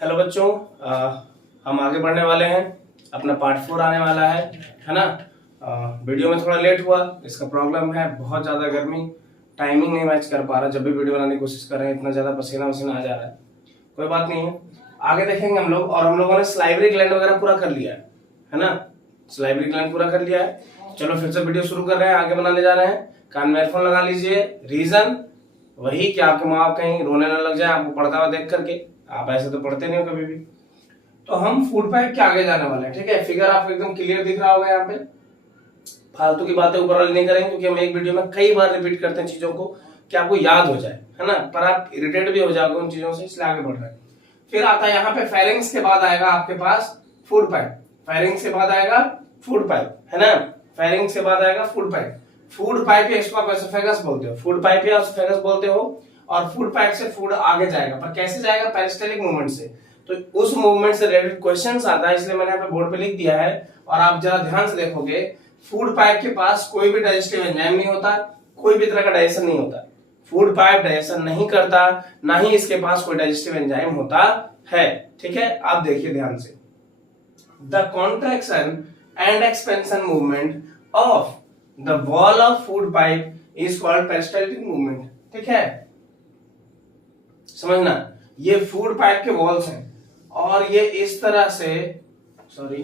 Hello बच्चों, हम आगे बढ़ने वाले हैं। अपना पार्ट 4 आने वाला है ना। वीडियो में थोड़ा लेट हुआ, इसका प्रॉब्लम है बहुत ज़्यादा गर्मी, टाइमिंग नहीं मैच कर पा रहा। जब भी वीडियो बनाने की कोशिश कर रहे हैं इतना ज़्यादा पसीना वसीना आ जा रहा है। कोई बात नहीं है, आगे देखेंगे हम लोग। और हम लोगों ने स्लाइवरी ग्लैंड वगैरह पूरा कर लिया है ना। स्लाइवरी ग्लैंड पूरा कर लिया है। चलो फिर से वीडियो शुरू कर रहे हैं, आगे बनाने जा रहे हैं। कान में एयरफोन लगा लीजिए। रीजन वही कि आपके माँ बाप कहीं रोने न लग जाए आपको पढ़ता हुआ देख करके। आप ऐसे तो पढ़ते नहीं हो कभी भी। तो हम फूड पाइप के आगे जाने वाले हैं, ठीक है। फिगर आपको एकदम क्लियर दिख रहा होगा यहाँ पे। फालतू की बातें ऊपर वाली नहीं करेंगे, क्योंकि हम एक वीडियो में कई बार रिपीट करते हैं चीजों को कि आपको याद हो जाए, है ना। पर आप इरिटेट भी हो जाओगे उन चीजों से, इसलिए आगे बढ़ रहे हैं। फिर आता है यहाँ पे फेरिंग्स के बाद आएगा आपके पास फूड पाइप। फेरिंग्स के बाद आएगा फूड पाइप, है ना। फेरिंग्स के बाद आएगा फूड पाइप। फूड पाइप या इसको आप एसोफेगस बोलते हो, फूड पाइप या एसोफेगस बोलते हो। और फूड पाइप से फूड आगे जाएगा, पर कैसे जाएगा? पेरिस्टलिक मूवमेंट से। तो उस मूवमेंट से रिलेटेड क्वेश्चंस आता है, इसलिए मैंने यहाँ पे बोर्ड पे लिख दिया है। और आप जरा ध्यान से देखोगे, फूड पाइप के पास कोई भी डाइजेस्टिव एंजाइम नहीं होता, कोई भी तरह का डाइजेशन नहीं होता। फूड पाइप डाइजेशन नहीं करता, ना ही इसके पास कोई डाइजेस्टिव एंजाइम होता है, ठीक है। आप देखिए ध्यान से, the contraction and expansion movement of the wall of food pipe is called peristaltic movement, ठीक है। समझना, ये फूड पाइप के वॉल्स हैं और ये इस तरह से, सॉरी,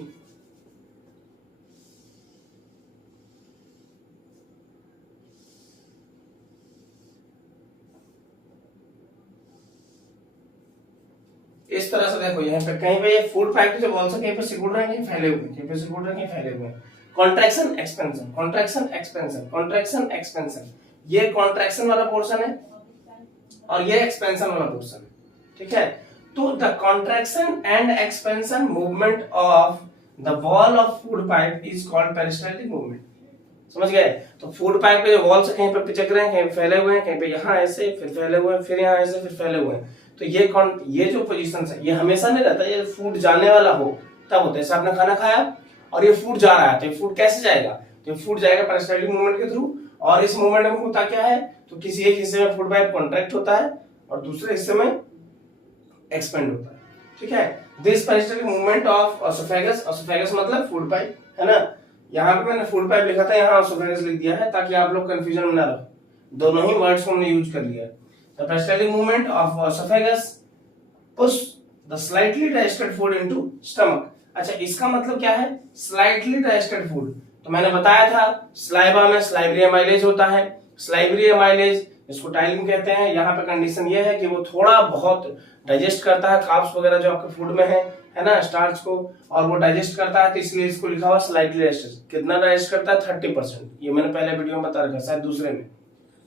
इस तरह से देखो। यहाँ पे कहीं पे ये फूड पाइप के जो वॉल्स है, कहीं पे सिकुड़ रहे हैं, कहीं फैले हुए हैं, कहीं पे सिकुड़ रहे हैं, कहीं फैले हुए हैं। Contraction expansion, contraction expansion, contraction expansion. ये कॉन्ट्रैक्शन वाला पोर्शन है और ये एक्सपेंशन वाला पोर्शन है, ठीक है। तो the contraction and expansion movement of the wall of food pipe is called peristaltic movement. समझ गए? तो फूड पाइप के जो वॉल्स कहीं पे पिचक रहे हैं, कहीं फैले हुए हैं, कहीं पे यहाँ ऐसे, फिर फैले हुए हैं, फिर यहाँ ऐसे, फिर फैले हुए हैं। तो ये जो पोजीशन है, ये हमेशा नहीं रहता। ये फूड जाने वाला हो तब होता है। जैसे आपने खाना खाया और ये फूड जा रहा है, तो ये फूड कैसे जाएगा? तो ये फूड जाएगा पेरिस्टलिक मूवमेंट के थ्रू। और इस मूवमेंट में होता क्या है? तो किसी एक हिस्से में फूड पाइप कॉन्ट्रैक्ट होता है और दूसरे हिस्से में एक्सपेंड होता है, ठीक है। This peristaltic movement of oesophagus, oesophagus मतलब फूड पाइप, है ना। यहाँ पे मैंने फूड पाइप लिखा था, यहाँ एसोफेगस लिख दिया है ताकि आप लोग कंफ्यूजन में ना रहो। दोनों ही वर्ड्स को हमने यूज कर लिया है। The peristaltic movement of oesophagus push the slightly digested food into stomach. अच्छा, इसका मतलब क्या है? Slightly digested food. तो मैंने बताया था स्लाइवा में स्लाइवरी एमाइलेज होता है। स्लाइवरी एमाइलेज इसको टाइलिन कहते हैं। यहाँ पे कंडीशन ये है कि वो थोड़ा बहुत डाइजेस्ट करता है कार्ब्स वगैरह जो आपके फूड में है ना, स्टार्च को, और वो डाइजेस्ट करता है, तो इसलिए इसको लिखा हुआ स्लाइटली डाइजेस्ट। कितना डाइजेस्ट करता है? 30%। ये मैंने पहले वीडियो में बता रखा, शायद दूसरे में,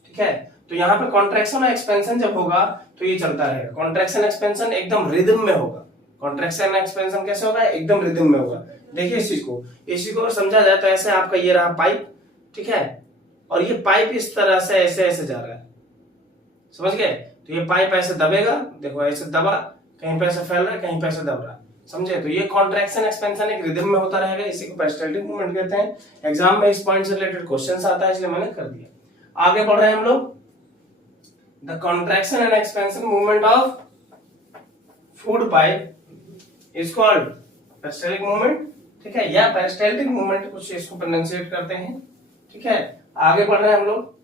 ठीक है। तो यहाँ पे कॉन्ट्रैक्शन और एक्सपेंशन जब होगा तो ये चलता रहेगा। कॉन्ट्रैक्शन एक्सपेंशन एकदम रिदम में होगा। कॉन्ट्रैक्शन एक्सपेंशन कैसे होगा? एकदम रिदम में होगा। देखिए इस चीज को समझा जाए तो ऐसे आपका ये रहा पाइप, ठीक है, और ये पाइप इस तरह से ऐसे ऐसे जा रहा है, समझ गए? तो ये पाइप ऐसे दबेगा, देखो ऐसे दबा, कहीं पे ऐसे फैल रहा है, कहीं पे ऐसे दब रहा है, समझे? तो ये कॉन्ट्रैक्शन एक्सपेंशन एक रिदम में होता रहेगा, इसी को पेरिस्टलिक मूवमेंट कहते हैं। एग्जाम में इस पॉइंट से रिलेटेड क्वेश्चंस आता है, इसलिए मैंने कर दिया। आगे बढ़ रहे हैं हम लोग। The contraction and expansion movement of food pipe is called peristaltic movement, ठीक है, या पेरिस्टलिक मूवमेंट, कुछ इसको प्रोनाउंसिएट करते हैं, ठीक है। आगे बढ़ रहे हैं हम लोग।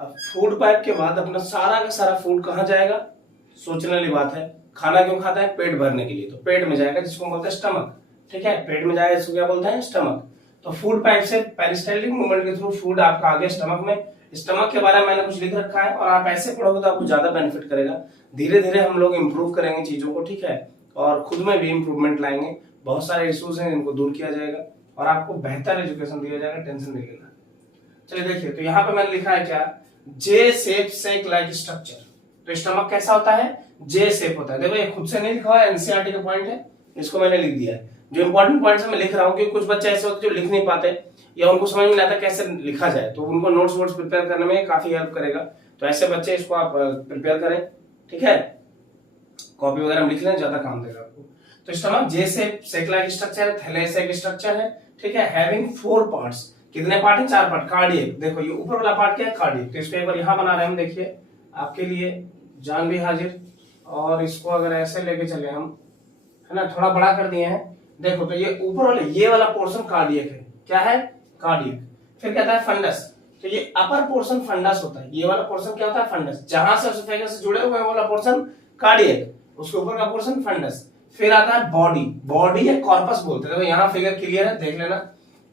अब फूड पाइप के बाद अपना सारा का सारा फूड कहाँ जाएगा? सोचने वाली बात है। खाना क्यों खाता है? पेट भरने के लिए, तो पेट में जाएगा, जिसको बोलते हैं स्टमक, ठीक है। पेट में जाएगा, इसको क्या बोलते हैं? स्टमक। तो फूड पाइप से पेरिस्टलिक मूवमेंट के थ्रू फूड आपका आ गया स्टमक में। स्टमक के बारे में मैंने कुछ लिख रखा है और आप ऐसे पढ़ोगे तो आपको ज्यादा बेनिफिट करेगा। धीरे धीरे हम लोग इंप्रूव करेंगे चीजों को, ठीक है, और खुद में भी इंप्रूवमेंट लाएंगे। बहुत सारे इश्यूज हैं जिनको दूर किया जाएगा और आपको बेहतर एजुकेशन दिया जाएगा, टेंशन नहीं लेना। चलिए देखिए, तो यहाँ पे मैंने लिखा है क्या? जे शेप सेक लाइक स्ट्रक्चर। तो स्टमक कैसा होता है? जे शेप होता है। देखो ये खुद से नहीं लिखा हुआ है, एनसीईआरटी का पॉइंट है, इसको मैंने लिख दिया है। जो इंपॉर्टेंट पॉइंट्स मैं लिख रहा हूँ, क्योंकि कुछ बच्चे ऐसे होते हैं जो लिख नहीं पाते या उनको समझ में नहीं आता कैसे लिखा जाए, तो उनको नोट्स वोट्स प्रिपेयर करने में काफी हेल्प करेगा। तो ऐसे बच्चे इसको आप प्रिपेयर करें, ठीक है, कॉपी वगैरह में लिख लें, ज्यादा काम देगा आपको। तो स्टमक जे शेप सेक लाइक स्ट्रक्चर है, थैलेस एक स्ट्रक्चर है, ठीक है, हैविंग 4 पार्ट्स। कितने पार्ट हैं? 4 पार्ट। कार्डियक, देखो ये ऊपर वाला पार्ट क्या है? कार्डियक। तो इसको एक बार यहाँ बना रहे हैं हम, देखिए आपके लिए जान भी हाजिर। और इसको अगर ऐसे लेके चले हम, है ना, थोड़ा बड़ा कर दिए हैं, देखो तो ये ऊपर वाले ये वाला पोर्शन कार्डियक है, क्या है, कार्डियक। फिर कहता है फंडस, तो ये अपर पोर्शन फंडस होता है, ये वाला पोर्शन क्या होता है, फंडस, जहां से एसोफेगस से जुड़े हुए हैं वाला पोर्शन कार्डियक, उसके ऊपर का पोर्शन फंडस। फिर आता है बॉडी, बॉडी या कॉर्पस बोलते हैं, देखो यहाँ फिगर क्लियर है, देख लेना।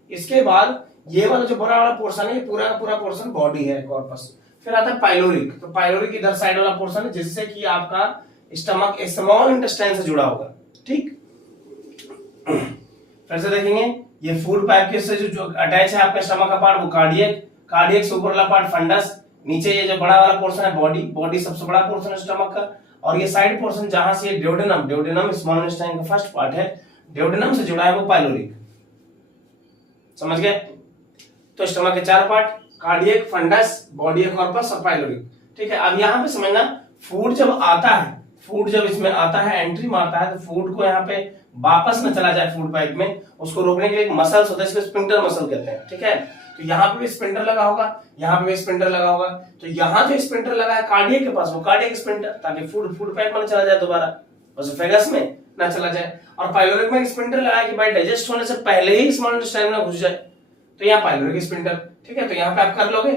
इसके बाद ये वाला जो बड़ा वाला पोर्शन है, ये पूरा का पूरा पोर्शन बॉडी है, कॉर्पस। फिर आता है पाइलोरिक, तो पाइलोरिक इधर साइड वाला पोर्शन है, जिससे कि आपका स्टमक स्मॉल इंटेस्टाइन से जुड़ा होगा, ठीक। फिर से देखेंगे, ये फूड पाइप के से जो अटैच है आपका स्टमक का पार्ट, वो कार्डियक, कार्डियक से ऊपर वाला पार्ट फंडस, नीचे ये जो बड़ा वाला पोर्शन है बॉडी, बॉडी सबसे बड़ा पोर्शन है स्टमक का, और ये साइड पोर्शन जहां से ये ड्यूडेनम, ड्यूडेनम स्मॉल इंटेस्टाइन का फर्स्ट पार्ट है, ड्यूडेनम से जुड़ा है वो पाइलोरिक, समझ गए। तो स्टमक के चार part, cardiac, fundus, body corpus और पाइलोरिक, ठीक है। अब यहाँ पे समझना, फूड जब आता है, फूड जब इसमें आता है, एंट्री मारता है, तो फूड को यहाँ पे वापस न चला जाए फूड पाइप में, उसको रोकने के लिए एक मसल्स होता है, इसको स्फिंक्टर मसल कहते हैं, ठीक है। तो यहाँ पे भी स्फिंक्टर लगा होगा, यहाँ पे भी स्फिंक्टर लगा होगा, तो यहाँ जो स्फिंक्टर लगा है कार्डियक के पास, वो कार्डियक स्फिंक्टर, ताकि फूड पाइप में न चला जाए दोबारा, एसोफेगस में ना चला जाए। और पाइलोरिक में स्फिंक्टर लगा है कि भाई डाइजेस्ट होने से पहले ही स्मॉल इंटेस्टाइन में घुस जाए, तो यहाँ पाइलोरिक स्फिंक्टर, ठीक है। तो यहाँ पे आप कर लोगे,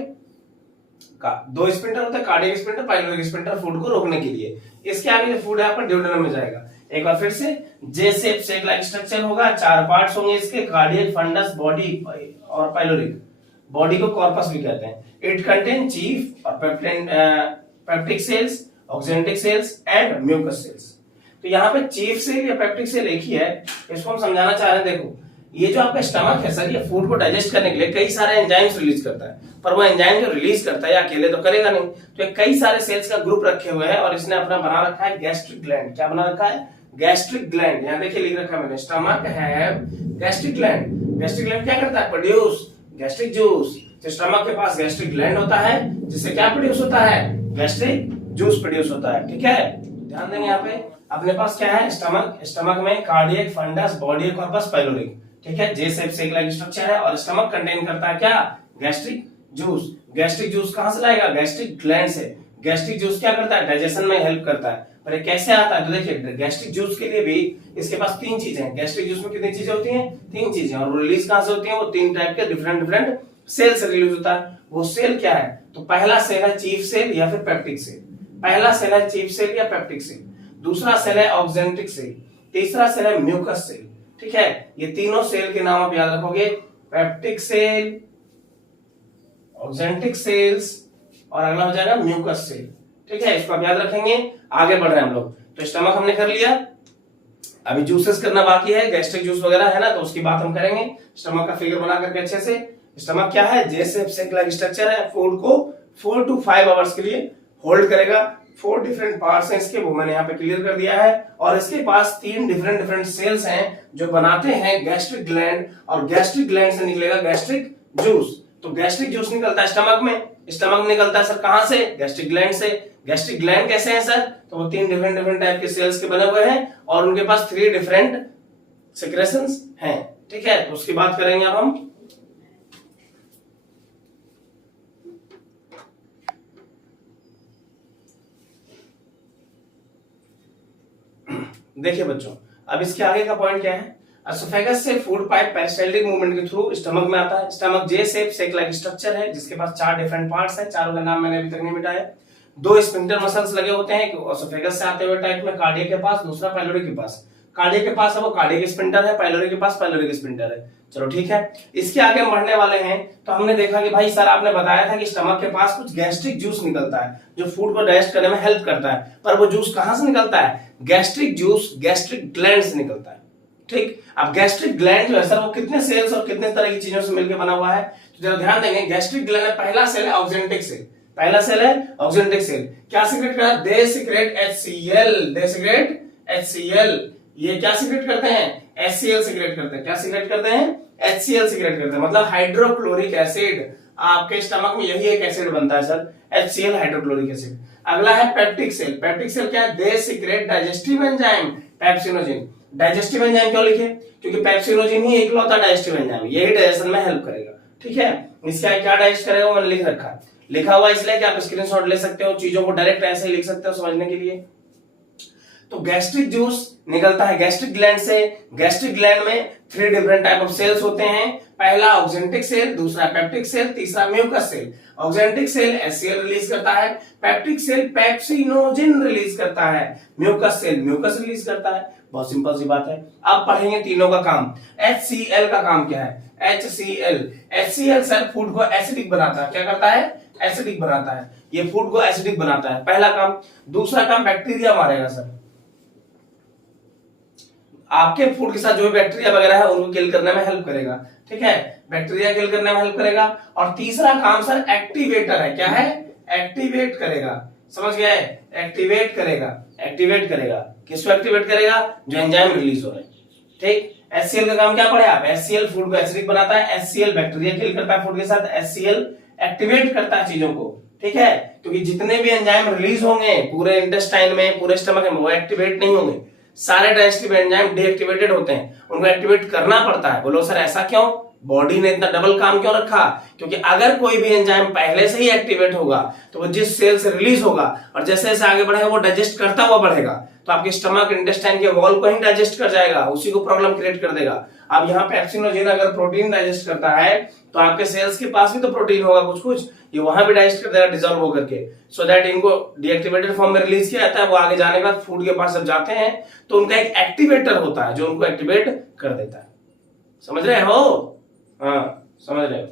दो स्फिंक्टर होते हैं, cardiac sphincter, pyloric sphincter, food को रोकने के लिए। इसके आगे जो फूड है आपका ड्यूडेनम में जाएगा। एक बार फिर से, J shape sac like structure होगा, चार पार्ट्स होंगे इसके, कार्डियक, फंडस, बॉडी और पाइलोरिक। बॉडी को कॉर्पस भी कहते हैं। इट कंटेन चीफ और peptic cells, oxyntic cells and mucus cells. तो यहाँ पे चीफ सेल या पेप्टिक सेल एक ही है, इसको हम समझाना चाह रहे हैं। देखो, ये जो आपका स्टमक है सर, ये फूड को डाइजेस्ट करने के लिए कई सारे एंजाइम्स रिलीज करता है, पर वो एंजाइम जो रिलीज करता है अकेले तो करेगा नहीं, तो ये कई सारे सेल्स का ग्रुप रखे हुए हैं, और इसने अपना बना रखा है गैस्ट्रिक ग्लैंड। क्या बना रखा है, गैस्ट्रिक ग्लैंड। यहाँ देखिए लिख रखा है मैंने, स्टमक है गैस्ट्रिक ग्लैंड। गैस्ट्रिक ग्लैंड क्या करता है, प्रोड्यूस गैस्ट्रिक जूस। तो स्टमक के पास गैस्ट्रिक ग्लैंड होता है, जिससे क्या प्रोड्यूस होता है, गैस्ट्रिक जूस प्रोड्यूस होता है, ठीक है। ध्यान देंगे यहाँ पे, अपने पास क्या है, स्टमक, स्टमक में cardiac, fundus, body corpus, pyloric, ठीक है। J shape sac like structure है, और स्टमक कंटेन करता है क्या, गैस्ट्रिक जूस। गैस्ट्रिक जूस कहां से लाएगा, गैस्ट्रिक ग्लैंड से। गैस्ट्रिक जूस क्या करता है, डाइजेशन में हेल्प करता है। पर ये कैसे आता है, तो देखिए गैस्ट्रिक जूस के लिए भी इसके पास तीन चीजें हैं। गैस्ट्रिक जूस में कितनी चीजें होती हैं, तीन चीजें, और रिलीज कहां से होती है, वो तीन टाइप के डिफरेंट सेल से रिलीज होता है। वो सेल क्या है, तो पहला सेल है चीफ सेल या फिर पेप्टिक सेल। पहला सेल है चीफ सेल या पेप्टिक सेल, दूसरा सेल है ऑक्जेंटिक सेल, तीसरा सेल है म्यूकस सेल, ठीक है। ये तीनों सेल के नाम आप याद रखोगे, पेप्टिक सेल, ऑक्जेंटिक सेल्स, और अगला हो जाएगा म्यूकस सेल, ठीक है। इसको आप याद रखेंगे। आगे बढ़ रहे हैं हम लोग। तो स्टमक हमने कर लिया, अभी जूसेस करना बाकी है, गैस्ट्रिक जूस वगैरह है ना, तो उसकी बात हम करेंगे। स्टमक का फिगर बना करके अच्छे से। स्टमक क्या है, J shape sac like structure है, फूड को 4 to 5 आवर्स के लिए होल्ड करेगा। 4 डिफरेंट पार्ट्स हैं इसके, वो मैंने यहाँ पे क्लियर कर दिया है। और इसके पास 3 डिफरेंट सेल्स हैं जो बनाते हैं गैस्ट्रिक ग्लैंड, और गैस्ट्रिक ग्लैंड से निकलेगा गैस्ट्रिक जूस। तो गैस्ट्रिक जूस निकलता है स्टमक में, स्टमक निकलता है सर कहां से, गैस्ट्रिक ग्लैंड से। गैस्ट्रिक ग्लैंड कैसे हैं सर, तो वो 3 डिफरेंट टाइप के सेल्स के बने हुए हैं, और उनके पास 3 डिफरेंट सेक्रेशंस हैं, ठीक है। तो उसकी बात करेंगे अब हम। देखिए बच्चों, अब इसके आगे का पॉइंट क्या है, एसोफेगस से फूड पाइप पेरिस्टाल्टिक मूवमेंट के थ्रू स्टमक में आता है। स्टमक जे शेप शेक लाइक स्ट्रक्चर है, जिसके पास 4 डिफरेंट पार्ट्स हैं, चारों का नाम मैंने अभी तक नहीं मिटाया। 2 स्फिंक्टर मसल्स लगे होते हैं, एसोफेगस से आते हुए टाइप में, कार्डियक के पास, दूसरा पाइलोरिक के पास। कार्डियक के पास है वो कार्डियक स्फिंक्टर है, पाइलोरिक के पास पाइलोरिक स्फिंक्टर है। चलो ठीक है, इसके आगे हम बढ़ने वाले हैं। तो हमने देखा कि भाई सर आपने बताया था कि स्टमक के पास कुछ गैस्ट्रिक जूस निकलता है जो फूड को डाइजेस्ट करने में हेल्प करता है, पर वो जूस कहां से निकलता है, गैस्ट्रिक जूस गैस्ट्रिक ग्लैंड से निकलता है, ठीक। अब गैस्ट्रिक ग्लैंड जो है सर, वो कितने सेल्स और कितने तरह की चीजों से मिलकर बना हुआ है, तो जरा ध्यान देंगे। गैस्ट्रिक ग्लैंड में पहला सेल है ऑक्जेंटिक सेल, पहला सेल है ऑक्जेंटिक सेल। क्या सीक्रेट करता है, they secret HCl, they secret HCl। ये क्या सीक्रेट करते हैं, HCl सीक्रेट करते हैं। क्या सीक्रेट करते हैं, HCl सीक्रेट करते हैं, मतलब हाइड्रोक्लोरिक एसिड। आपके स्टमक में यही एक एसिड बनता है सर, HCl हाइड्रोक्लोरिक एसिड। अगला है पेप्टिक सेल। पेप्टिक सेल क्या है, they secrete digestive enzyme pepsinogen. Digestive enzyme क्यों लिखे, क्योंकि पेप्सिनोजेन ही इकलौता डाइजेस्टिव एंजाइम, यही डाइजेशन में हेल्प करेगा, ठीक है। इसका क्या डाइजेस्ट करेगा, मैंने लिख रखा है, लिखा हुआ इसलिए कि आप स्क्रीनशॉट ले सकते हो, चीजों को डायरेक्ट ऐसे ही लिख सकते हो समझने के लिए। तो गैस्ट्रिक जूस निकलता है गैस्ट्रिक ग्लैंड से। गैस्ट्रिक ग्लैंड में 3 डिफरेंट टाइप ऑफ सेल्स होते हैं। पहला ऑक्जेंटिक सेल, दूसरा पेप्टिक सेल, तीसरा mucus cell. Oxyntic cell HCl release करता है, पेप्टिक सेल पेप्सिनोजेन रिलीज करता है, म्यूकस सेल म्यूकस रिलीज करता है। बहुत सिंपल सी बात है। अब पढ़ेंगे तीनों का काम। HCl का काम क्या है? HCl सर फूड को एसिडिक बनाता है। क्या करता है? एसिडिक बनाता है। ये फूड को एसिडिक बनाता है, पहला काम। दूसरा काम बैक्टीरिया मारेगा सर, आपके फूड के साथ जो भी बैक्टीरिया वगैरह है उनको किल करने में हेल्प करेगा। ठीक है, बैक्टीरिया किल करने में हेल्प करेगा। और तीसरा काम सर एक्टिवेटर है। क्या है? एक्टिवेट करेगा। समझ गए? एक्टिवेट करेगा। एक्टिवेट करेगा किसको? एक्टिवेट करेगा जो एंजाइम रिलीज हो रहे हैं। ठीक, HCl का काम क्या पढ़े आप? HCl फूड को एसिडिक बनाता है, HCl बैक्टीरिया किल करता है फूड के साथ, HCl एक्टिवेट करता है चीजों को। ठीक है, क्योंकि जितने भी एंजाइम रिलीज होंगे पूरे इंटेस्टाइन में, पूरे स्टमक में, वो एक्टिवेट नहीं होंगे। सारे डाइजेस्टिव एंजाइम डीएक्टिवेटेड होते हैं, उनको एक्टिवेट करना पड़ता है। बोलो सर ऐसा क्यों? बॉडी ने इतना डबल काम क्यों रखा? क्योंकि अगर कोई भी एंजाइम पहले से ही एक्टिवेट होगा तो वो जिस सेल से रिलीज होगा और जैसे जैसे आगे बढ़ेगा वो डाइजेस्ट करता हुआ बढ़ेगा, तो आपके स्टमक इंटेस्टाइन के वॉल को ही डाइजेस्ट कर जाएगा, उसी को प्रॉब्लम क्रिएट कर देगा। अब यहाँ पेप्सिनोजेन अगर प्रोटीन डाइजेस्ट करता है तो आपके सेल्स के पास भी तो प्रोटीन होगा कुछ कुछ, ये वहां भी डाइजेस्ट कर देगा डिसॉल्व होकर के, सो दैट इनको डीएक्टिवेटेड फॉर्म में रिलीज किया जाता है। वो आगे जाने के बाद फूड के पास जब जाते हैं तो उनका एक एक्टिवेटर होता है जो उनको एक्टिवेट कर देता है। समझ रहे हो? हाँ समझ रहे हो।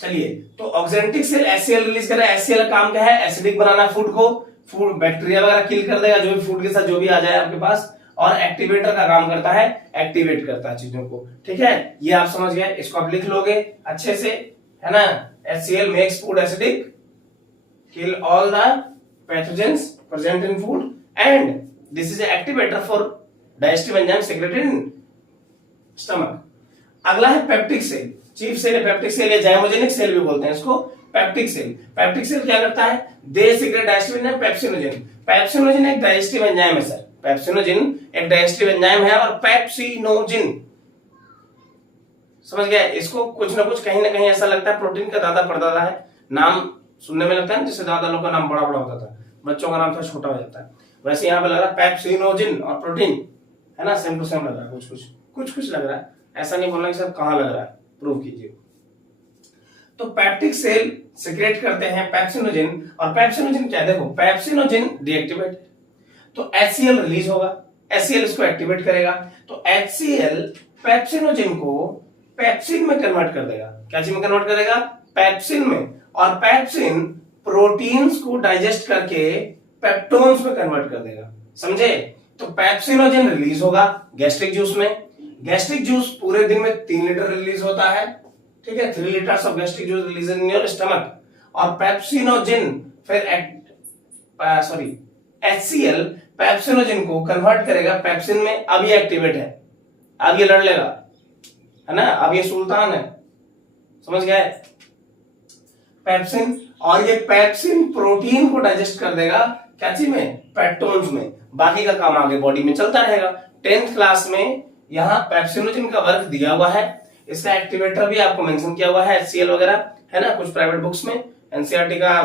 चलिए, तो ऑक्जेंटिक सेल HCl रिलीज कर रहा है। HCl का काम क्या है? एसिडिक बनाना फूड को, फूड बैक्टीरिया वगैरह किल कर देगा जो भी फूड के साथ जो भी आ जाए आपके पास। और एक्टिवेटर का काम करता है, एक्टिवेट करता है चीजों को। ठीक है, ये आप समझ गए, इसको आप लिख लोगे अच्छे से, है ना। HCl makes food acidic, kill all the pathogens present in food, and this is an activator for digestive enzymes secreted in stomach. अगला है पेप्टिक सेल। चीफ सेल है पेप्टिक सेल, या जाइमोजेनिक सेल भी बोलते हैं इसको। पेप्टिक सेल, पेप्टिक सेल क्या करता है? They secrete digestive enzyme pepsinogen. Pepsinogen एक डाइजेस्टिव एंजाइम है सर, पेप्सिनोजेन एक डाइजेस्टिव एंजाइम है। और पेप्सिनोजेन, समझ गए? इसको कुछ ना कुछ कहीं ना कहीं ऐसा लगता है प्रोटीन का दादा परदादा है, नाम सुनने में लगता है जैसे दादा लोग का नाम बड़ा बड़ा होता था, बच्चों का नाम थोड़ा छोटा हो जाता है, वैसे यहाँ पे लग रहा है पेप्सिनोजेन और प्रोटीन, है ना, सेम टू सेम लग रहा है, कुछ कुछ लग रहा है। ऐसा नहीं बोलना कि सर कहाँ लग रहा है, प्रूव कीजिए। तो पेप्टिक सेल सिक्रेट करते हैं पेप्सिनोजेन, और पेप्सिनोजेन क्या है? देखो, पेप्सिनोजेन डीएक्टिवेट, तो HCl रिलीज होगा, HCl इसको एक्टिवेट करेगा, तो HCl पेप्सिनोजेन को पेप्सिन में कन्वर्ट कर देगा। क्या चीज में कन्वर्ट करेगा? पेप्सिन में। और पेप्सिन प्रोटीन्स को डाइजेस्ट करके पेप्टोन्स में कन्वर्ट कर देगा। समझे? तो पेप्सिनोजेन रिलीज होगा गैस्ट्रिक जूस में। गैस्ट्रिक जूस पूरे दिन में 3 लीटर रिलीज होता है। ठीक है, 3 litres of gastric juice release in your stomach. और पेप्सिनोजेन फिर HCl पेप्सिनोजेन को कन्वर्ट करेगा पेप्सिन में। अब ये एक्टिवेट है, अब ये लड़ लेगा, है ना, अब ये सुल्तान है। समझ गए? पेप्सिन, और ये पेप्सिन प्रोटीन को डाइजेस्ट कर देगा क्या चीज में? पेप्टोन्स में। बाकी का काम आगे बॉडी में चलता रहेगा। 10th क्लास में यहाँ पेप्सिनोजेन का वर्क दिया हुआ है, इसका एक्टिवेटर भी आपको मेंशन किया हुआ है, HCl वगैरह, है ना, कुछ प्राइवेट बुक्स में। NCERT का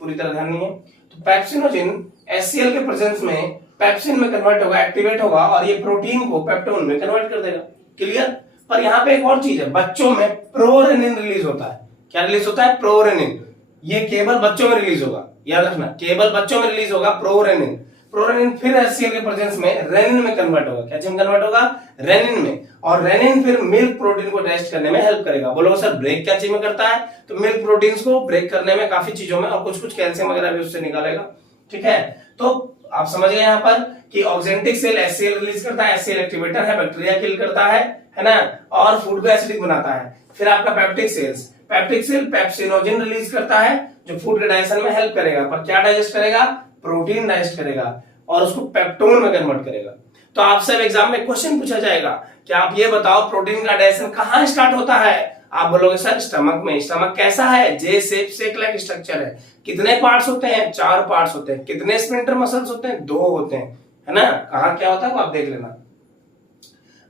पूरी तरह ध्यान नहीं है। तो पेप्सिनोजेन HCl के प्रेजेंस में पेप्सिन में कन्वर्ट होगा, एक्टिवेट होगा, और ये प्रोटीन को पेप्टोन में कन्वर्ट कर देगा। क्लियर? पर यहाँ पे एक और चीज है, बच्चों में प्रोरेनिन रिलीज होता है। क्या रिलीज होता है? प्रोरेनिन। ये केवल बच्चों में रिलीज होगा, याद रखना, केवल बच्चों में रिलीज होगा प्रोरेनिन। प्रोरेनिन फिर HCl के प्रेजेंस में रेनिन में कन्वर्ट होगा। क्या चीज में कन्वर्ट होगा? रेनिन में। और रेनिन फिर मिल्क प्रोटीन को डाइजेस्ट करने में हेल्प करेगा। बोलो सर ब्रेक क्या चीज में करता है? तो मिल्क प्रोटीन्स को ब्रेक करने में काफी चीजों में, और कुछ कुछ कैल्शियम वगैरह भी उससे निकालेगा। ठीक है, तो आप समझ गए यहाँ पर कि ऑक्जेंटिक सेल HCl रिलीज करता है, HCl एक्टिवेटर है, बैक्टीरिया किल करता है ना, और फूड को एसिडिक बनाता है। फिर आपका पेप्टिक सेल पेप्सिनोजेन रिलीज करता है जो फूड के डाइजेशन में हेल्प करेगा। पर क्या डाइजेस्ट करेगा? प्रोटीन डाइजेस्ट करेगा और उसको पेप्टोन में कन्वर्ट करेगा। तो आपसे एग्जाम में क्वेश्चन पूछा जाएगा कि आप ये बताओ प्रोटीन का डाइजेशन कहाँ स्टार्ट होता है? आप बोलोगे सर स्टमक में। स्टमक कैसा है? जे शेप से लाइक स्ट्रक्चर है। कितने पार्ट्स होते हैं? 4 पार्ट्स होते हैं। कितने स्पिंटर मसल्स होते हैं? 2 होते हैं, है ना। कहाँ क्या होता है वो आप देख लेना।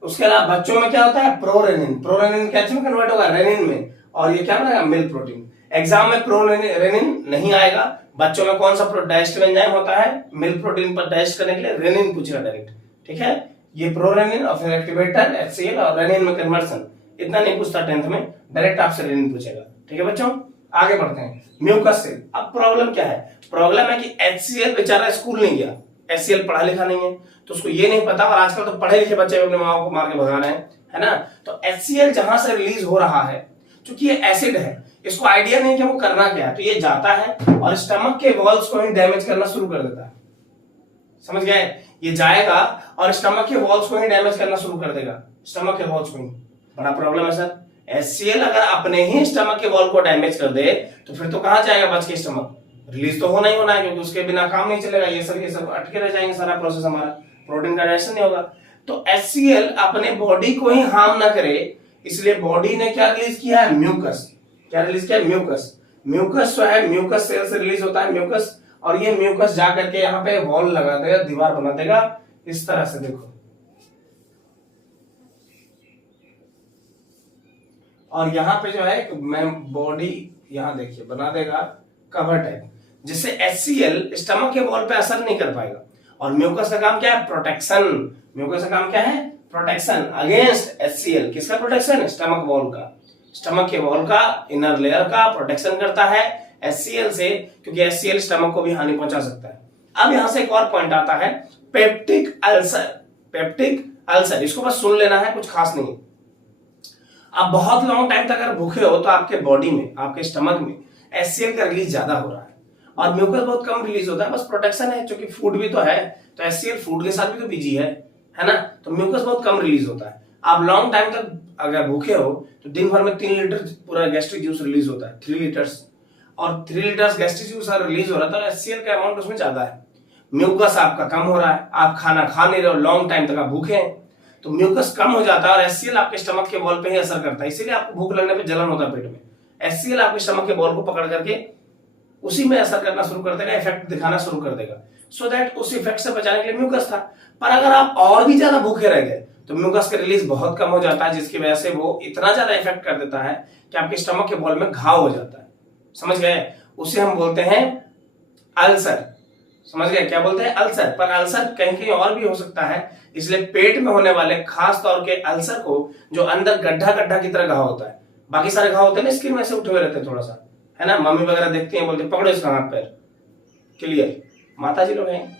उसके अलावा बच्चों में क्या होता है? प्रोरेनिन। प्रोरेनिन क्या में कन्वर्ट होगा? रेनिन में। और ये क्या बनेगा? Milk protein. एग्जाम में प्रोरेनिन नहीं आएगा। बच्चों में कौन सा डाइजेस्टिव एंजाइम होता है मिल्क प्रोटीन पर डाइजेस्ट करने के लिए, रेनिन पूछेगा डायरेक्ट, ठीक है। ये प्रोरेनिन और फिर एक्टिवेटर HCl और रेनिन में कन्वर्सन, इतना नहीं पूछता 10th में, डायरेक्ट आपसे रेनिन पूछेगा, ठीक है बच्चों। आगे बढ़ते हैं, म्यूकस सेल। अब प्रॉब्लम क्या है, प्रॉब्लम है कि HCl बेचारा स्कूल नहीं गया, HCl पढ़ा लिखा नहीं है, तो उसको ये नहीं पता, और आजकल तो पढ़े लिखे बच्चे अपने माँ को मार के भगा रहे हैं, है ना। तो HCl जहां से रिलीज हो रहा है, क्योंकि ये एसिड है, इसको आइडिया नहीं कि वो करना क्या है, तो ये जाता है और स्टमक के वॉल्स को ही डैमेज करना शुरू कर देता है, समझ गए। ये जाएगा और स्टमक के वॉल्स को ही डैमेज करना शुरू कर देगा, स्टमक के वॉल्स को ही। बड़ा प्रॉब्लम है सर, HCl अगर अपने ही स्टमक के वॉल को डैमेज कर दे तो फिर तो कहां जाएगा बच के, स्टमक रिलीज तो होना ही होना है, क्योंकि उसके बिना काम नहीं चलेगा, ये सब अटके रह जाएंगे, सारा प्रोसेस हमारा, प्रोटीन का डाइजेशन नहीं होगा। तो HCl अपने बॉडी को ही हार्म ना करे, इसलिए बॉडी ने क्या रिलीज किया है, म्यूकस। क्या रिलीज किया है, म्यूकस। म्यूकस जो है, म्यूकस सेल से रिलीज होता है म्यूकस, और ये म्यूकस जा करके यहाँ पे वॉल लगा देगा, दीवार बना देगा इस तरह से, देखो। और यहाँ पे जो है मैं बॉडी यहाँ देखिए बना देगा कवर टाइप, जिससे HCl स्टमक के वॉल पे असर नहीं कर पाएगा। और म्यूकस का काम क्या है, प्रोटेक्शन। म्यूकस का काम क्या है, प्रोटेक्शन अगेंस्ट HCl। किसका प्रोटेक्शन, स्टमक वॉल का, स्टमक के वॉल का, इनर लेयर का प्रोटेक्शन करता है HCl से, क्योंकि HCl स्टमक को भी हानि पहुंचा सकता है। अब यहां से एक और पॉइंट आता है, पेप्टिक अल्सर। पेप्टिक अल्सर, इसको बस सुन लेना है, कुछ खास नहीं। आप बहुत लॉन्ग टाइम तक अगर भूखे हो तो आपके बॉडी में, आपके स्टमक में HCl का रिलीज ज्यादा हो रहा है और म्यूकस बहुत कम रिलीज होता है, बस प्रोटेक्शन है, क्योंकि फूड भी तो है, तो HCl फूड के साथ भी तो बिजी है ना, तो म्यूकस बहुत कम रिलीज होता है। आप लॉन्ग टाइम तक अगर भूखे हो तो दिन भर में 3 लीटर पूरा गैस्ट्रिक जूस रिलीज होता है, 3 लीटर्स, और 3 लीटर्स गैस्ट्रिक जूस रिलीज हो रहा था, HCl का अमाउंट उसमें ज्यादा है। म्यूकस आपका कम हो रहा है, आप खाना खा नहीं रहे हो, लॉन्ग टाइम तक आप भूखे हैं, तो म्यूकस कम हो जाता है और HCl आपके स्टमक के वॉल पे ही असर करता है, इसीलिए आपको भूख लगने पे जलन होता है पेट में। HCl आपके स्टमक के वॉल को पकड़ करके उसी में असर करना शुरू कर देगा, इफेक्ट दिखाना शुरू कर देगा, सो दैट उस इफेक्ट से बचाने के लिए म्यूकस था। पर अगर आप और भी ज्यादा भूखे रह गए तो म्यूकस का रिलीज बहुत कम हो जाता है, जिसकी वजह से वो इतना ज्यादा इफेक्ट कर देता है कि आपके स्टमक के वॉल में घाव हो जाता है, समझ गए। उसे हम बोलते हैं अल्सर, समझ गए, क्या बोलते हैं, अल्सर। पर अल्सर कहीं कहीं और भी हो सकता है, इसलिए पेट में होने वाले खास तौर के अल्सर को, जो अंदर गड्ढा गड्ढा की तरह घाव होता है, बाकी सारे घाव होते हैं ना स्किन में से उठे हुए रहते हैं थोड़ा सा, है ना, मम्मी वगैरह देखती हैं, बोलते पकड़ो इसका हाथ पैर, क्लियर, माता जी लोग हैं,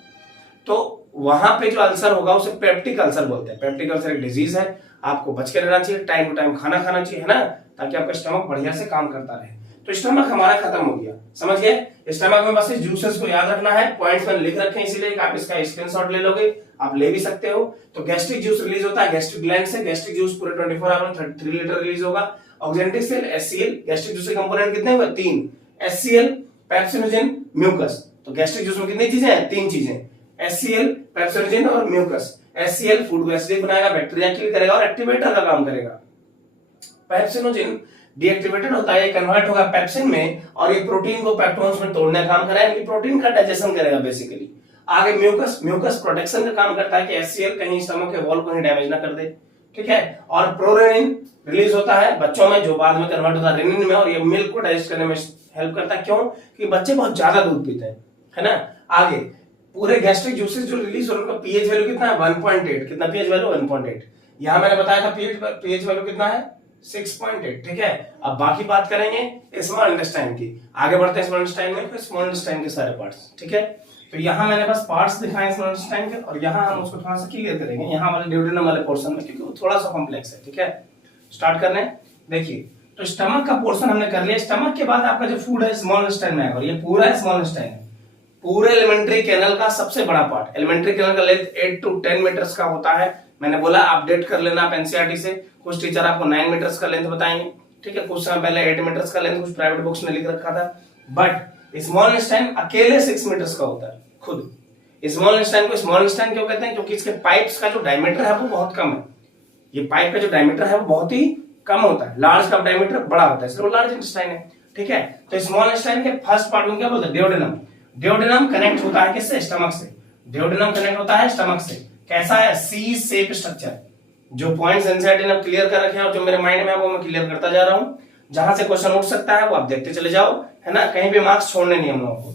तो वहां पे जो अल्सर होगा उसे पेप्टिक अल्सर बोलते हैं। पेप्टिक अल्सर एक डिजीज है, आपको बच के रहना चाहिए, टाइम टू टाइम खाना खाना चाहिए, है ना, ताकि आपका स्टमक बढ़िया से काम करता रहे। तो स्टमक हमारा खत्म हो गया, समझ गए। स्टमक में बस इस जूसेस को याद रखना है, पॉइंट्स में लिख रखे हैं, इसीलिए आप इसका स्क्रीनशॉट ले लोगे, आप ले भी सकते हो। तो गैस्ट्रिक जूस रिलीज होता है गैस्ट्रिक ग्लैंड से, गैस्ट्रिक जूस पूरे 24 आवर में 3 लीटर रिलीज होगा। Oxyntic cell, HCl, gastric juice के कंपोनेंट कितने हुए, 3, HCl, पेप्सिनोजेन, म्यूकस। तो गैस्ट्रिक जूस में कितनी चीजें हैं, 3 चीजें, HCl, पेप्सिनोजेन और म्यूकस। HCl फूड को एसिडिक बनाएगा, बैक्टीरिया किल करेगा और एक्टिवेटर का काम करेगा। पेप्सिनोजेन डीएक्टिवेटेड होता है, कन्वर्ट होगा पेप्सिन में और ये प्रोटीन को पेप्टोन्स में तोड़ने का काम करेगा, ये प्रोटीन का डाइजेशन करेगा बेसिकली। आगे म्यूकस, म्यूकस प्रोटेक्शन का काम करता है कि HCl कहीं स्टमक के वॉल को ही डैमेज ना कर दे, ठीक है। और प्रोरेनिन रिलीज होता है बच्चों में, जो बाद में कन्वर्ट होता है रेनिन में, और ये मिल्क को डाइजेस्ट करने में हेल्प करता है। क्यों, कि बच्चे बहुत ज्यादा दूध पीते हैं, है ना। आगे पूरे गैस्ट्रिक जूसेस जो रिलीज हो रहे हैं उनका पीएच वैल्यू कितना है, 1.8। कितना पीएच वैल्यू, 1.8। यहां मैंने बताया था पीएच वैल्यू कितना है, 6.8, ठीक है। अब बाकी बात करेंगे स्मॉल इंटेस्टाइन की, आगे बढ़ते हैं स्मॉल इंटेस्टाइन में, फिर स्मॉल इंटेस्टाइन के सारे पार्ट्स, ठीक है। तो यहाँ मैंने बस पार्ट्स दिखाए स्मॉल इंटेस्टाइन के, और यहाँ हम उसको थोड़ा सा क्लियर करेंगे, यहाँ वाले ड्यूडेनम वाले पोर्शन में, क्योंकि वो थोड़ा सा कॉम्प्लेक्स है, ठीक है। स्टार्ट करने, देखिए, तो स्टमक का पोर्शन हमने कर लिया। स्टमक के बाद आपका जो फूड है स्मॉल इंटेस्टाइन में आएगा, और ये पूरा स्मॉल इंटेस्टाइन है, पूरे एलिमेंट्री कैनल का सबसे बड़ा पार्ट। एलिमेंट्री कैनल का लेंथ 8 to 10 मीटर्स का होता है, मैंने बोला अपडेट कर लेना आप एनसीईआरटी से, कुछ टीचर आपको 9 मीटर्स का लेंथ बताएंगे, ठीक है, कुछ समय पहले 8 मीटर्स का लेंथ कुछ प्राइवेट बुक्स में लिख रखा था, बट स्मॉल इंटेस्टाइन अकेले 6 मीटर्स का होता है खुद। स्मॉल इंटेस्टाइन को स्मॉल इंटेस्टाइन क्यों कहते हैं, क्योंकि इसके पाइप्स का जो डायमीटर है वो बहुत कम है, ये पाइप का जो डायमीटर है वो बहुत ही कम होता है, लार्ज का डायमीटर बड़ा होता है, इसलिए वो लार्ज इंटेस्टाइन है, ठीक है। तो स्मॉल इंटेस्टाइन के फर्स्ट पार्ट को क्या बोलते हैं, डियोडेनम। डियोडेनम कनेक्ट होता है किससे, स्टमक से। डियोडेनम कनेक्ट होता है स्टमक से, कैसा है, सी शेप स्ट्रक्चर। जो पॉइंट्स एनसीईआरटी ने क्लियर कर रखे हैं और जो मेरे माइंड में है वो मैं क्लियर करता जा रहा हूं। जहां से क्वेश्चन उठ सकता है वो आप देखते चले जाओ, है ना, कहीं भी मार्क्स छोड़ने नहीं हम लोगों को।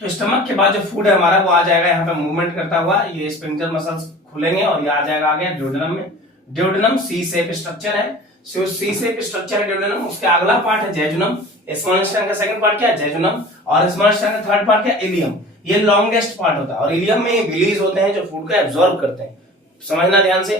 तो स्टमक के बाद जो फूड है हमारा वो आ जाएगा यहाँ पे मूवमेंट करता हुआ, ये स्फिंक्टर मसल्स खुलेंगे और ये आ जाएगा आगे ड्यूडेनम में। ड्यूडेनम सी शेप स्ट्रक्चर है, सी शेप स्ट्रक्चर है ड्यूडेनम। उसके अगला पार्ट है जेजुनम। स्मॉल इंटेस्टाइन का सेकंड पार्ट क्या है? जेजुनम। और स्मॉल इंटेस्टाइन का थर्ड पार्ट क्या है? इलियम। ये लॉन्गेस्ट पार्ट होता है और इलियम में विलीज होते हैं जो फूड को एब्जॉर्ब करते हैं। समझना ध्यान से।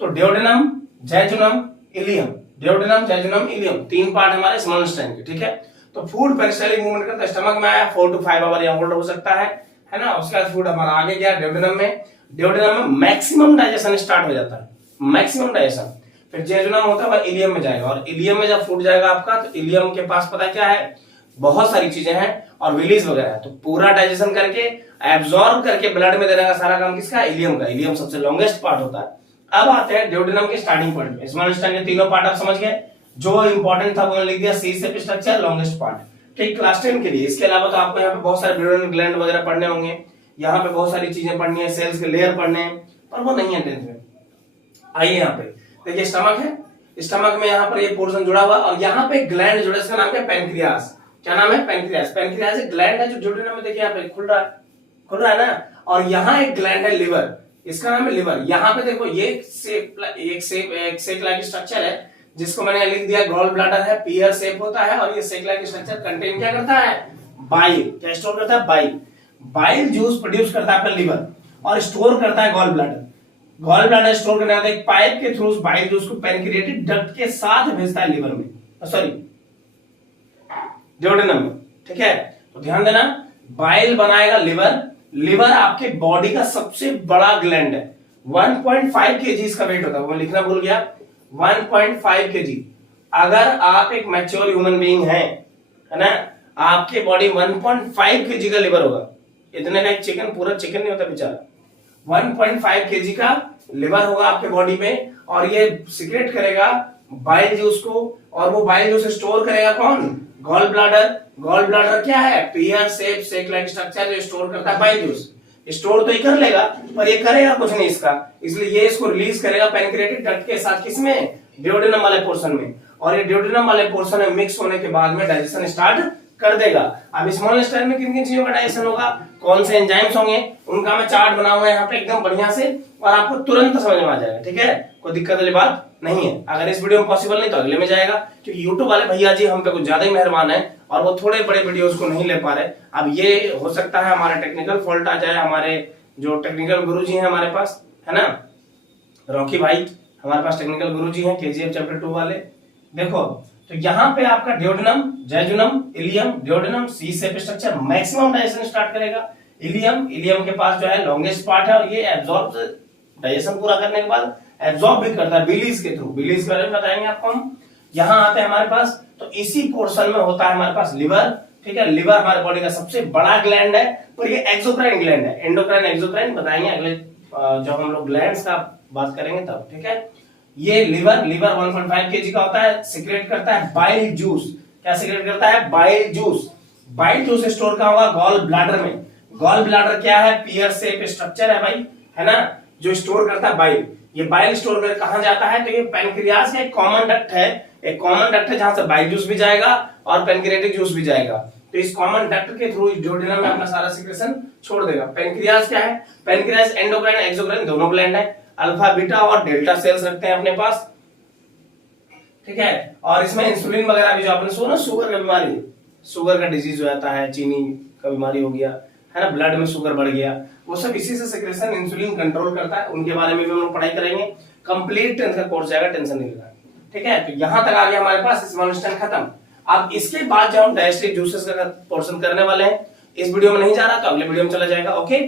तो duodenum, jejunum, ileum, duodenum, jejunum, ileum, तीन पार्ट हमारे स्मॉल इंटेस्टाइन के, ठीक है। तो फूड पेरिस्टालिक मूवमेंट करता है, स्टमक में आया 4 to 5 आवर यहाँ होल्ड हो सकता है ना। उसके बाद फूड हमारा आगे गया ड्यूडेनम में। ड्यूडेनम में मैक्सिमम डाइजेशन स्टार्ट हो जाता है, मैक्सिमम डाइजेशन। फिर जेजुनम होता है वह इलियम में जाएगा और इलियम में जब फूड जाएगा आपका तो इलियम के पास पता क्या है, बहुत सारी चीजें हैं और विलीज वगैरह है। तो पूरा डाइजेशन करके एब्जॉर्ब करके ब्लड में देने का सारा काम किसका? इलियम का। इलियम सबसे लॉन्गेस्ट पार्ट होता है। अब आते हैं ड्यूडेनम के स्टार्टिंग पॉइंट में। स्मॉल इंटेस्टाइन के तीनों पार्ट आप समझ गए, जो इंपॉर्टेंट था वो लिख दिया, सी शेप स्ट्रक्चर, लॉन्गेस्ट पार्ट, ठीक, क्लास 10 के लिए। इसके अलावा तो आपको यहाँ पे बहुत सारे ड्यूडेनल ग्लैंड वगैरह पढ़ने होंगे, यहाँ पे बहुत सारी चीजें पढ़नी है, सेल्स के लेयर पढ़ने हैं, पर वो नहीं है 10th में। आइए यहाँ पे देखिए, स्टमक है, स्टमक में यहाँ पर ये पोर्शन जुड़ा हुआ और यहाँ पे ग्लैंड जुड़ा, इसका नाम क्या है? पेनक्रियास। क्या नाम है? पेनक्रियास। पेनक्रियास एक ग्लैंड है जो ड्यूडेनम में देखिए यहाँ पे खुल रहा है ना। और यहाँ एक ग्लैंड है लिवर, इसका नाम है लिवर। यहाँ पे देखो ये एक शेक लाइक स्ट्रक्चर है जिसको मैंने लिख दिया गॉल ब्लैडर है, पीयर शेप होता है और ये शेक लाइक स्ट्रक्चर कंटेन क्या करता है? बाइल। क्या स्टोर करता है? बाइल। बाइल जूस प्रोड्यूस करता है आपका लिवर और स्टोर करता है gall bladder. Gall bladder store करने आता है एक पाइप के थ्रू बाइल जूस को पेनक्रिएटिक डक्ट के साथ भेजता है लिवर में, सॉरी ड्यूडेनम में, ठीक है। तो ध्यान देना, बाइल बनाएगा लिवर। लिवर आपके बॉडी का सबसे बड़ा ग्लैंड है, 1.5 kg इसका वेट होता है, वो लिखना भूल गया, 1.5 kg। अगर आप एक मैच्योर ह्यूमन बीइंग है ना, आपके बॉडी 1.5 kg का लिवर होगा। इतने का एक चिकन, पूरा चिकन नहीं होता बेचारा, 1.5 kg का लिवर होगा आपके बॉडी में और ये सीक्रेट करेगा बाइल जूस को और वो बाइल जूस स्टोर करेगा कौन? Gall bladder. गॉल ब्लैडर क्या है? Peer shape sac like structure जो स्टोर करता है बाइल जूस। स्टोर तो ही कर लेगा पर ये करेगा कुछ नहीं इसका, इसलिए ये इसको रिलीज करेगा पेनक्रिएटिक डक्ट के साथ, किसमें? ड्यूडेनम वाले पोर्शन में। और ये ड्यूडेनम वाले पोर्शन में मिक्स होने के बाद में डाइजेशन स्टार्ट कर देगा। अब स्मॉल इंटेस्टाइन में किन किन चीजों का डाइजेशन होगा, कौन से एंजाइम्स होंगे, उनका मैं चार्ट बना हुआ है यहाँ पे एकदम बढ़िया से और आपको तुरंत समझ में आ जाएगा, ठीक है। कोई दिक्कत वाली बात नहीं है। अगर इस वीडियो में पॉसिबल नहीं तो अगले में जाएगा, क्योंकि यूट्यूब वाले भैया जी हम पे कुछ ज्यादा ही मेहरबान है और वो थोड़े बड़े वीडियोस को नहीं ले पा रहे। अब ये हो सकता है हमारा टेक्निकल फॉल्ट आ जाए, हमारे जो टेक्निकल गुरुजी हैं हमारे पास, है ना, रॉकी भाई हमारे पास टेक्निकल गुरुजी हैं KGF चैप्टर 2 वाले। देखो तो यहाँ पे आपका duodenum, jejunum, ileum, duodenum C shape structure maximum digestion start करेगा। इलियम के पास जो है लॉन्गेस्ट पार्ट है और ये एब्जॉर्ब डाइजेशन पूरा करने के बाद एब्जॉर्ब भी करता है बिलीज के थ्रू। बिलीज के बारे में बताएंगे आपको हम। यहाँ आते हैं हमारे पास, तो इसी पोर्शन में होता है हमारे पास लिवर, ठीक है। लिवर हमारे बॉडी का सबसे बड़ा ग्लैंड है और ये एक्सोक्राइन ग्लैंड है। एंडोक्राइन एक्सोक्राइन बताएंगे अगले जब हम लोग ग्लैंड्स का बात करेंगे तब, ठीक है। ये लिवर 1.5 kg का होता है, सीक्रेट करता है बाइल जूस। क्या सीक्रेट करता है? Bile juice. Bile juice store कहाँ होगा? गॉल ब्लैडर में। गॉल ब्लैडर क्या है? पीयर शेप स्ट्रक्चर है भाई, है ना, जो स्टोर करता है बाइल। ये बाइल स्टोर कर कहां जाता है? तो ये पेनक्रियास का एक कॉमन डक्ट है, एक कॉमन डक्ट है जहां से बाइल जूस भी जाएगा और पेनक्रिएटिक जूस भी जाएगा। तो इस कॉमन डक्ट के थ्रू ड्यूडेनम में अपना सारा सीक्रेशन छोड़ देगा। पेनक्रियास क्या है? पेनक्रियास एंडोक्राइन एक्सोक्राइन दोनों ग्लैंड है, अल्फा बीटा और डेल्टा सेल्स रखते हैं अपने पास, ठीक है। और इसमें इंसुलिन वगैरह भी, जो आपने सुना शुगर का बीमारी, शुगर का डिजीज हो जाता है, चीनी का बीमारी हो गया है ना, ब्लड में शुगर बढ़ गया, वो सब इसी से सेक्रेशन इंसुलिन कंट्रोल करता है। उनके बारे में भी हम लोग पढ़ाई करेंगे। कंप्लीट 10th का कोर्स जाएगा, टेंशन नहीं लेना, ठीक है। तो यहां तक आ गया हमारे पास स्मॉल इंटेस्टाइन खत्म। अब इसके बाद जब हम डाइजेस्टिव जूसेस का पोर्शन करने वाले हैं, इस वीडियो में नहीं जा रहा तो अगले वीडियो में चला जाएगा, ओके।